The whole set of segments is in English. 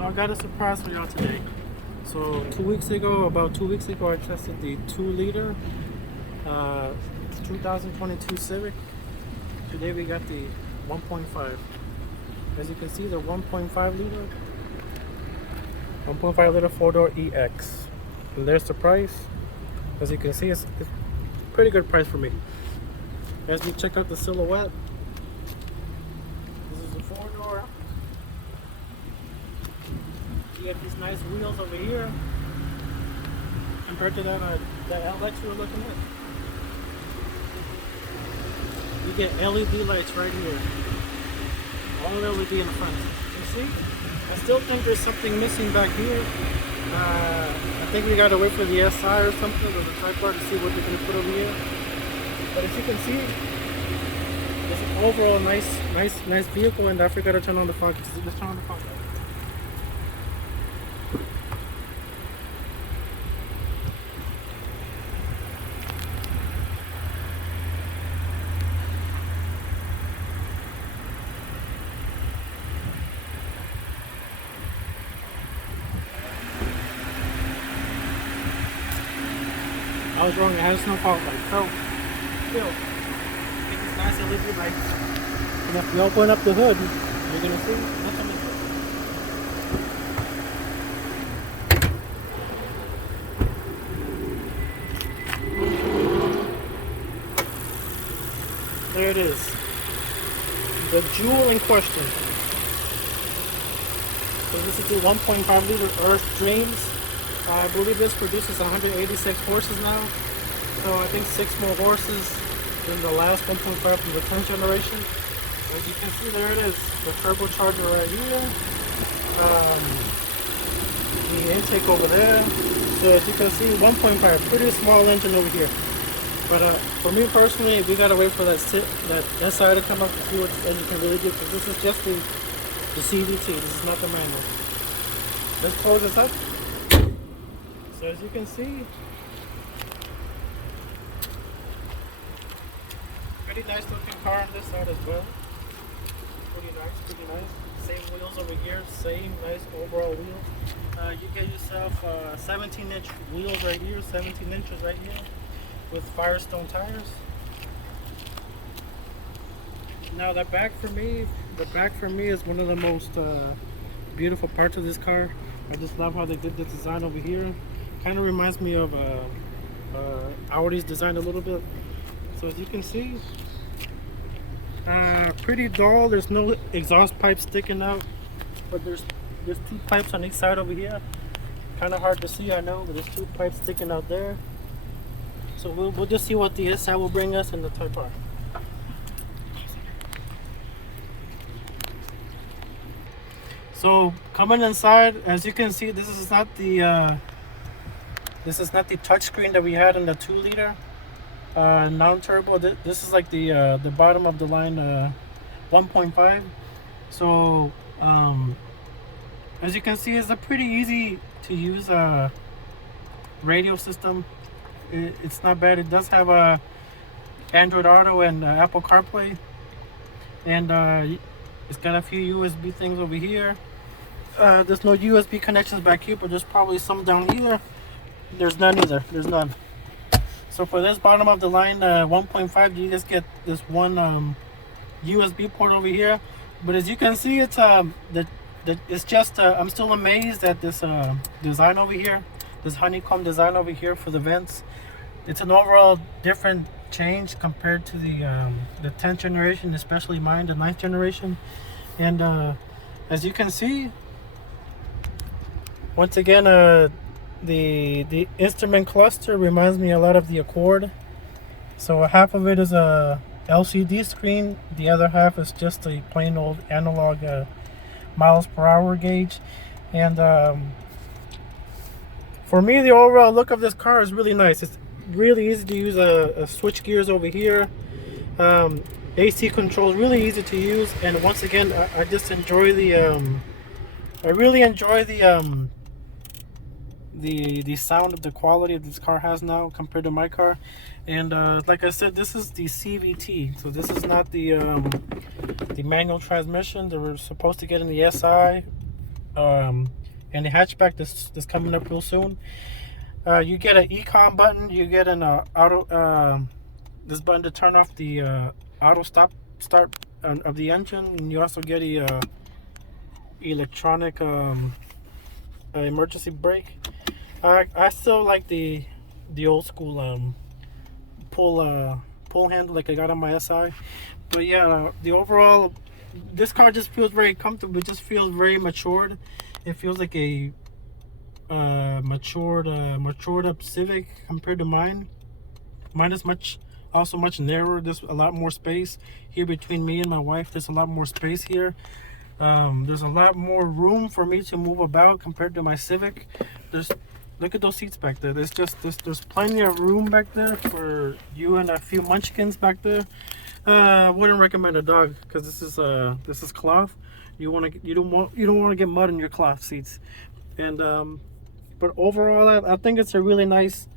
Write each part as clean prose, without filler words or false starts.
So I got a surprise for y'all today. So about 2 weeks ago, I tested the 2-liter 2022 Civic. Today we got the 1.5. As you can see, the 1.5 liter 4-door EX. And there's the price. As you can see, it's pretty good price for me. As you check out the silhouette, this is the 4-door. You get these nice wheels over here compared to that LX we were looking at. You get LED lights right here, all LED in the front. You see? I still think there's something missing back here. I think we gotta wait for the SI or something, or the Type R, to see what they're gonna put over here. But as you can see, it's an overall nice vehicle. And I forgot to turn on the fog. Just turn on the fog. I was wrong, it has no fog light. So, still, get these nice LED lights. And if you open up the hood, you're gonna see nothing in there. There it is. The jewel in question. So this is the 1.5 liter Earth Dreams. I believe this produces 186 horses now, so I think 6 more horses than the last 1.5 from the 10th generation. As you can see, there it is, the turbocharger right here, the intake over there. So as you can see, 1.5, pretty small engine over here. But for me personally, we gotta wait for that SI to come up to see what the engine can really do, because this is just the CVT, this is not the manual. Let's close this up. So as you can see, pretty nice looking car on this side as well. Pretty nice. Same wheels over here, same nice overall wheels. You get yourself 17-inch wheels right here, 17 inches right here, with Firestone tires. Now the back for me is one of the most beautiful parts of this car. I just love how they did the design over here. Kind of reminds me of Audi's design a little bit. So as you can see, pretty dull. There's no exhaust pipe sticking out, but there's 2 pipes on each side over here. Kind of hard to see, I know, but there's 2 pipes sticking out there. So we'll just see what the SI will bring us in the Type R. So coming inside, as you can see, this is not the touchscreen that we had in the 2-liter non-turbo. This is like the bottom of the line 1.5. So as you can see, it's a pretty easy to use radio system. It's not bad. It does have a Android Auto and Apple CarPlay, and it's got a few USB things over here. There's no USB connections back here, but there's probably some down here. There's none either. There's none. So for this bottom of the line 1.5, you just get this one USB port over here. But as you can see, it's it's just I'm still amazed at this design over here, this honeycomb design over here for the vents. It's an overall different change compared to the 10th generation, especially mine, the 9th generation. And as you can see, once again, the instrument cluster reminds me a lot of the Accord. So half of it is a LCD screen, the other half is just a plain old analog miles per hour gauge. And for me, the overall look of this car is really nice. It's really easy to use. Switch gears over here, AC controls really easy to use. And once again, I just enjoy I really enjoy the sound of the quality that this car has now compared to my car. And like I said, this is the CVT, so this is not the manual transmission that we're supposed to get in the SI and the hatchback that's coming up real soon. You get an econ button. You get an auto this button to turn off the auto start of the engine, and you also get a electronic emergency brake. I still like the old school pull handle like I got on my SI, but yeah, the overall, this car just feels very comfortable. It just feels very matured. It feels like a matured up Civic compared to mine. Mine is much narrower. There's a lot more space here between me and my wife. There's a lot more space here. There's a lot more room for me to move about compared to my Civic. Look at those seats back there. There's plenty of room back there for you and a few munchkins back there. I wouldn't recommend a dog because this is cloth. You don't want to get mud in your cloth seats. And but overall, I think it's a really nice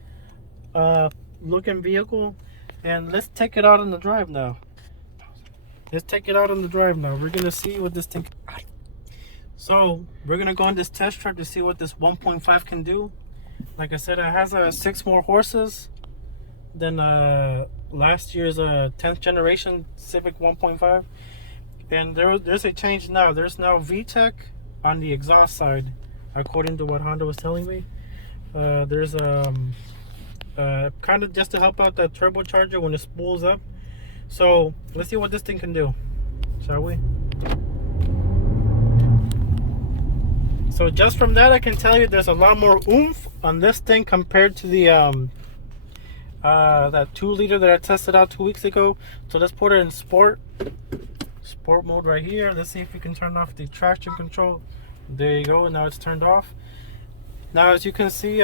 looking vehicle. And let's take it out on the drive now. We're gonna see what this thing. So we're gonna go on this test drive to see what this 1.5 can do. Like I said, it has 6 more horses than last year's 10th generation Civic 1.5. And there's a change now. There's now Vtec on the exhaust side, according to what Honda was telling me. There's kind of just to help out the turbocharger when it spools up. So let's see what this thing can do, shall we? So just from that, I can tell you there's a lot more oomph on this thing compared to the that 2-liter that I tested out 2 weeks ago. So let's put it in sport mode right here. Let's see if we can turn off the traction control. There you go. Now it's turned off. Now, as you can see,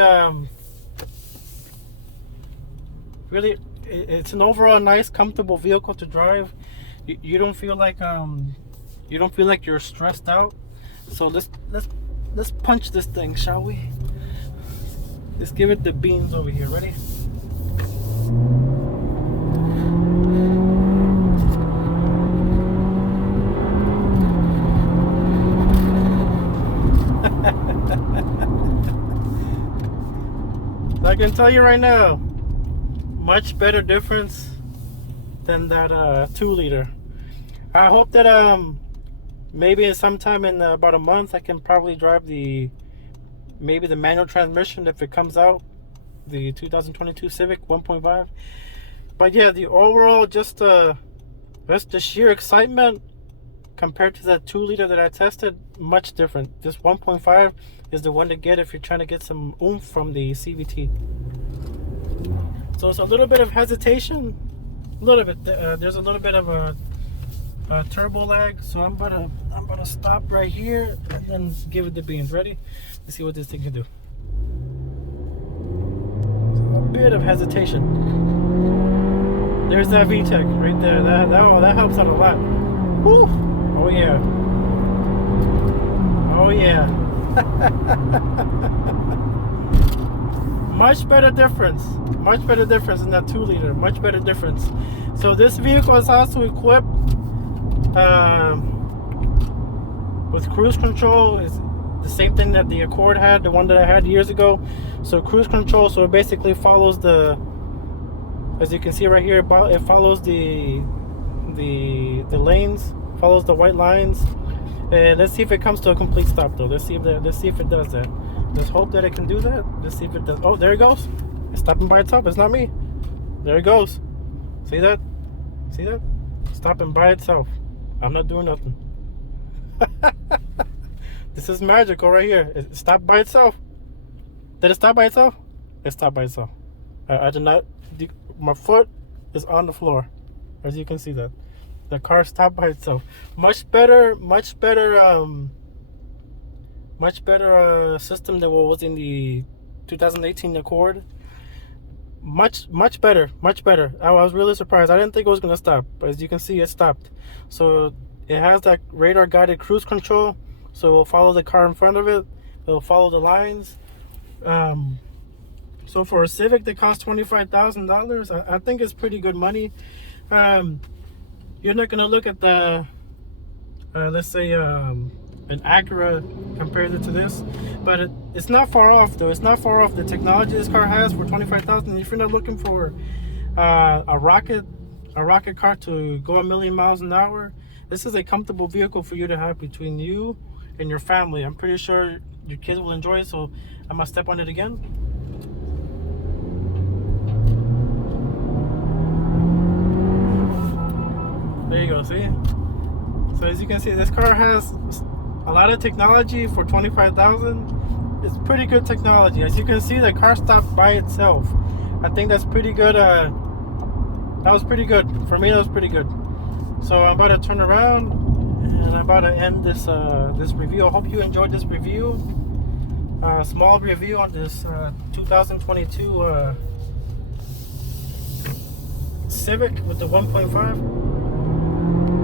really, it's an overall nice, comfortable vehicle to drive. You don't feel like you're stressed out. So let's punch this thing, shall we? Let's give it the beans over here. Ready? I can tell you right now, much better difference than that 2-liter. I hope that maybe sometime in about a month I can probably drive maybe the manual transmission if it comes out, the 2022 Civic 1.5. But yeah, the overall just the sheer excitement compared to that 2-liter that I tested, much different. This 1.5 is the one to get if you're trying to get some oomph from the CVT. So it's a little bit of hesitation, a little bit. There's a little bit of a turbo lag. So I'm gonna stop right here and then give it the beans. Ready? Let's see what this thing can do. A bit of hesitation. There's that Vtec right there. That helps out a lot. Woo! Oh yeah. Oh yeah. Much better difference in that 2-liter. Much better difference. So this vehicle is also equipped with cruise control. It's the same thing that the Accord had, the one that I had years ago. So cruise control, so it basically follows as you can see right here, it follows the lanes, follows the white lines. And let's see if it comes to a complete stop though. Let's see if it does that. Let's hope that it can do that. Let's see if it does. Oh, there it goes. It's stopping by itself. It's not me. There it goes. See that? See that? Stopping by itself. I'm not doing nothing. This is magical right here. It stopped by itself. Did it stop by itself? It stopped by itself. I did not. My foot is on the floor, as you can see that. The car stopped by itself. Much better system than what was in the 2018 Accord. Much better. I was really surprised. I didn't think it was gonna stop, but as you can see, it stopped. So it has that radar guided cruise control, so it will follow the car in front of it. It will follow the lines. So for a Civic that costs $25,000, I think it's pretty good money. You're not gonna look at the let's say an Acura compared it to this, but it's not far off though. It's not far off the technology this car has for 25,000. If you're not looking for a rocket car to go 1,000,000 miles an hour, this is a comfortable vehicle for you to have between you and your family. I'm pretty sure your kids will enjoy it, so I'm gonna step on it again. There you go, see? So as you can see, this car has a lot of technology for 25,000. It's pretty good technology. As you can see, the car stopped by itself. I think that's pretty good. That was pretty good. For me, that was pretty good. So I'm about to turn around and I'm about to end this this review. I hope you enjoyed this review. Small review on this 2022 Civic with the 1.5.